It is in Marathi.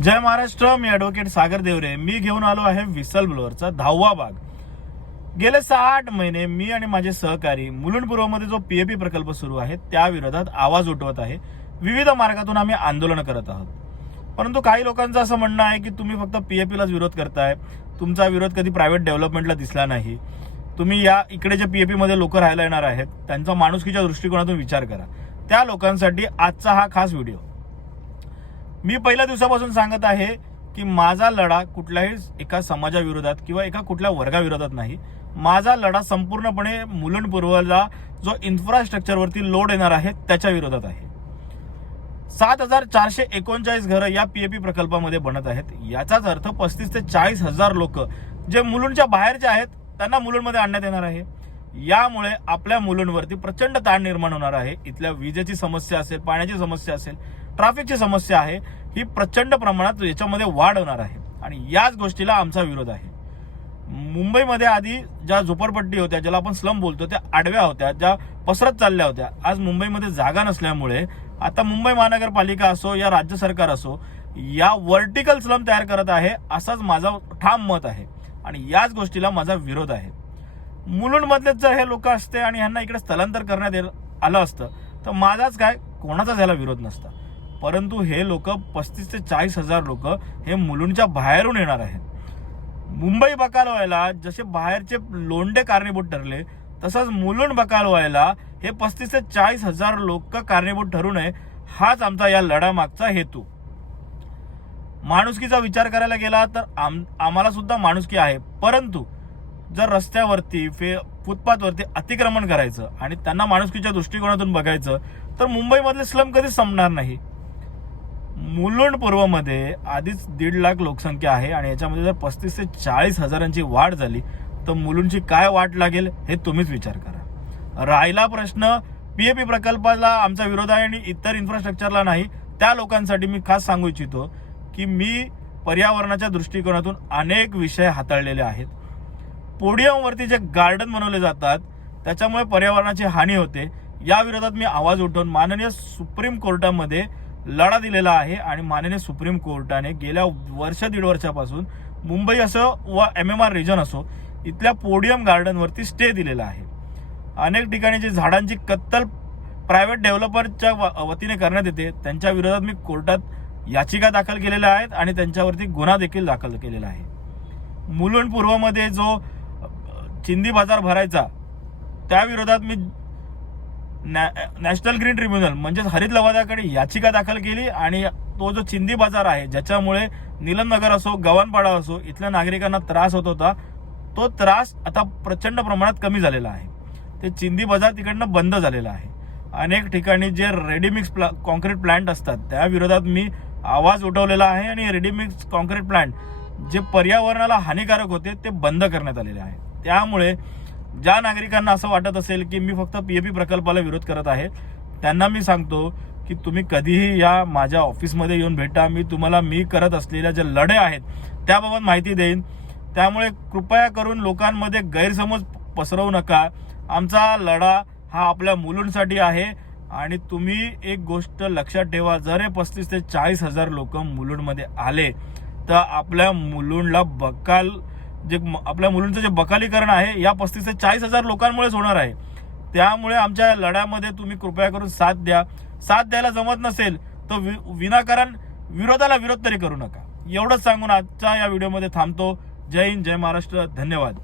जय महाराष्ट्र. मी ॲडव्होकेट सागर देवरे. मी घेऊन आलो आहे व्हिसल ब्लोअरचा 10वा भाग. गेले 6-8 महिने मी आणि माझे सहकारी मुलुंड पूर्वमध्ये जो पीएपी प्रकल्प सुरू आहे त्या विरोधात आवाज उठवत आहे. विविध मार्गातून आम्ही आंदोलन करत आहोत. परंतु काही लोकांचं असं म्हणणं आहे की तुम्ही फक्त पीएपीलाच विरोध करताय, तुमचा विरोध कधी प्रायव्हेट डेव्हलपमेंटला दिसला नाही. तुम्ही या इकडे जे पीएपी मध्ये लोक राहायला येणार आहेत त्यांचा माणुसकीच्या दृष्टिकोनातून विचार करा. त्या लोकांसाठी आजचा हा खास व्हिडिओ. मी पहिल्या दिवसापासून सांगत आहे की माझा लढा कुठल्याही एका समाजाविरोधात किंवा एका कुठल्या वर्गाविरोधात नाही. माझा लढा संपूर्णपणे मुलुंड पूर्वला जो इन्फ्रास्ट्रक्चरवरती लोड येणार आहे त्याच्या विरोधात आहे. 7,439 घरं या पीएपी प्रकल्पामध्ये बनत आहेत. याचाच अर्थ 35 ते 40 हजार लोक जे मुलुंडच्या बाहेरचे आहेत त्यांना मुलुंडमध्ये आणण्यात येणार आहे. यामुळे आपल्या मुलुंडवरती प्रचंड ताण निर्माण होणार आहे. इथल्या विजेची समस्या असेल, पाण्याची समस्या असेल, ट्रॅफिकची समस्या आहे, ही प्रचंड प्रमाणात याच्यामध्ये वाढ होणार आहे आणि याच गोष्टीला आमचा विरोध आहे. मुंबईमध्ये आधी ज्या झोपडपट्टी होत्या, ज्याला आपण स्लम बोलतो, त्या आडव्या होत्या, ज्या पसरत चालल्या होत्या. आज मुंबईमध्ये जागा नसल्यामुळे आता मुंबई महानगरपालिका असो या राज्य सरकार असो या व्हर्टिकल स्लम तयार करत आहे, असाच माझा ठाम मत आहे आणि याच गोष्टीला माझा विरोध आहे. मुलुंडमधले जर हे लोक असते आणि यांना इकडे स्थलांतर करण्यात आलं असतं तर माझाच काय कोणाचाच याला विरोध नसता. परंतु हे लोक 35 ते 40 हजार लोक हे मुलुंडच्या बाहेरून येणार आहेत. मुंबई बकाल व्हायला जसे बाहेरचे लोंढे कारणीभूत ठरले तसंच मुलुंड बकाल व्हायला हे 35 ते 40 हजार लोक कारणीभूत ठरू नये, हाच आमचा या लढ्यामागचा हेतू. माणुसकीचा विचार करायला गेला तर आम्हाला सुद्धा माणुसकी आहे. परंतु जर रस्त्यावरती फुटपाथवरती अतिक्रमण करायचं आणि त्यांना माणुसकीच्या दृष्टिकोनातून बघायचं तर मुंबईमधले स्लम कधीच संपणार नाही. मुलुंड पूर्वमध्ये आधीच 1.5 लाख लोकसंख्या आहे आणि याच्यामध्ये जर 35 ते 40 हजारांची वाढ झाली तर मुलुंडची काय वाट लागेल हे तुम्हीच विचार करा. राहिला प्रश्न पीएपी प्रकल्पाला आमचा विरोध आहे आणि इतर इन्फ्रास्ट्रक्चरला नाही, त्या लोकांसाठी मी खास सांगू इच्छितो की मी पर्यावरणाच्या दृष्टिकोनातून अनेक विषय हाताळलेले आहेत. पोडियमवरती जे गार्डन बनवले जातात त्याच्यामुळे पर्यावरणाची हानी होते. या विरोधात मी आवाज उठवून माननीय सुप्रीम कोर्टामध्ये लढा दिलेला आहे आणि माननीय सुप्रीम कोर्टाने गेल्या 1-1.5 वर्षापासून मुंबई असो व MMR रिजन असो इथल्या पोडियम गार्डनवरती स्टे दिलेला आहे. अनेक ठिकाणी जी झाडांची कत्तल प्रायव्हेट डेव्हलपरच्या वतीने करण्यात येते त्यांच्या विरोधात मी कोर्टात याचिका दाखल केलेल्या आहेत आणि त्यांच्यावरती गुन्हा देखील दाखल केलेला आहे. मुलुंड पूर्वमध्ये जो चिंदी बाजार भरायचा त्या विरोधात मी नॅशनल ग्रीन ट्रिब्युनल म्हणजेच हरित लवादाकडे याचिका दाखल केली आणि तो जो चिंदी बाजार आहे ज्याच्यामुळे नीलमनगर असो गव्हाणपाडा असो इथल्या नागरिकांना त्रास होत होता, तो त्रास आता प्रचंड प्रमाणात कमी झालेला आहे. ते चिंदी बाजार तिकडनं बंद झालेला आहे. अनेक ठिकाणी जे रेडीमिक्स कॉन्क्रीट प्लांट असतात त्या विरोधात मी आवाज उठवलेला आहे आणि रेडीमिक्स कॉन्क्रीट प्लांट जे पर्यावरणाला हानिकारक होते ते बंद करण्यात आलेले आहे. त्यामुळे ज्या नागरिकांना असं वाटत असेल की मी फक्त पीएपी प्रकल्पाला विरोध करत आहे त्यांना मी सांगतो की तुम्ही कधीही या माझ्या ऑफिसमध्ये येऊन भेटा. मी तुम्हाला मी करत असलेल्या जे लढे आहेत त्याबाबत माहिती देईन. त्यामुळे कृपया करून लोकांमध्ये गैरसमज पसरवू नका. आमचा लढा हा आपल्या मुलुंडसाठी आहे आणि तुम्ही एक गोष्ट लक्षात ठेवा, जर हे 35 ते 40 हजार लोक मुलुंडमध्ये आले तर आपल्या मुलुंडला आपल्या मुलुंडचं जे बकालीकरण आहे या 35 ते 40 हजार लोकांमुळेच होणार आहे. त्यामुळे आमच्या लढ्यामध्ये तुम्ही कृपया करून साथ द्या. साथ द्यायला जमत नसेल तर विनाकारण विरोधाला विरोध तरी करू नका. एवढंच सांगून आजच्या या व्हिडिओमध्ये थांबतो. जय हिंद, जय महाराष्ट्र. धन्यवाद.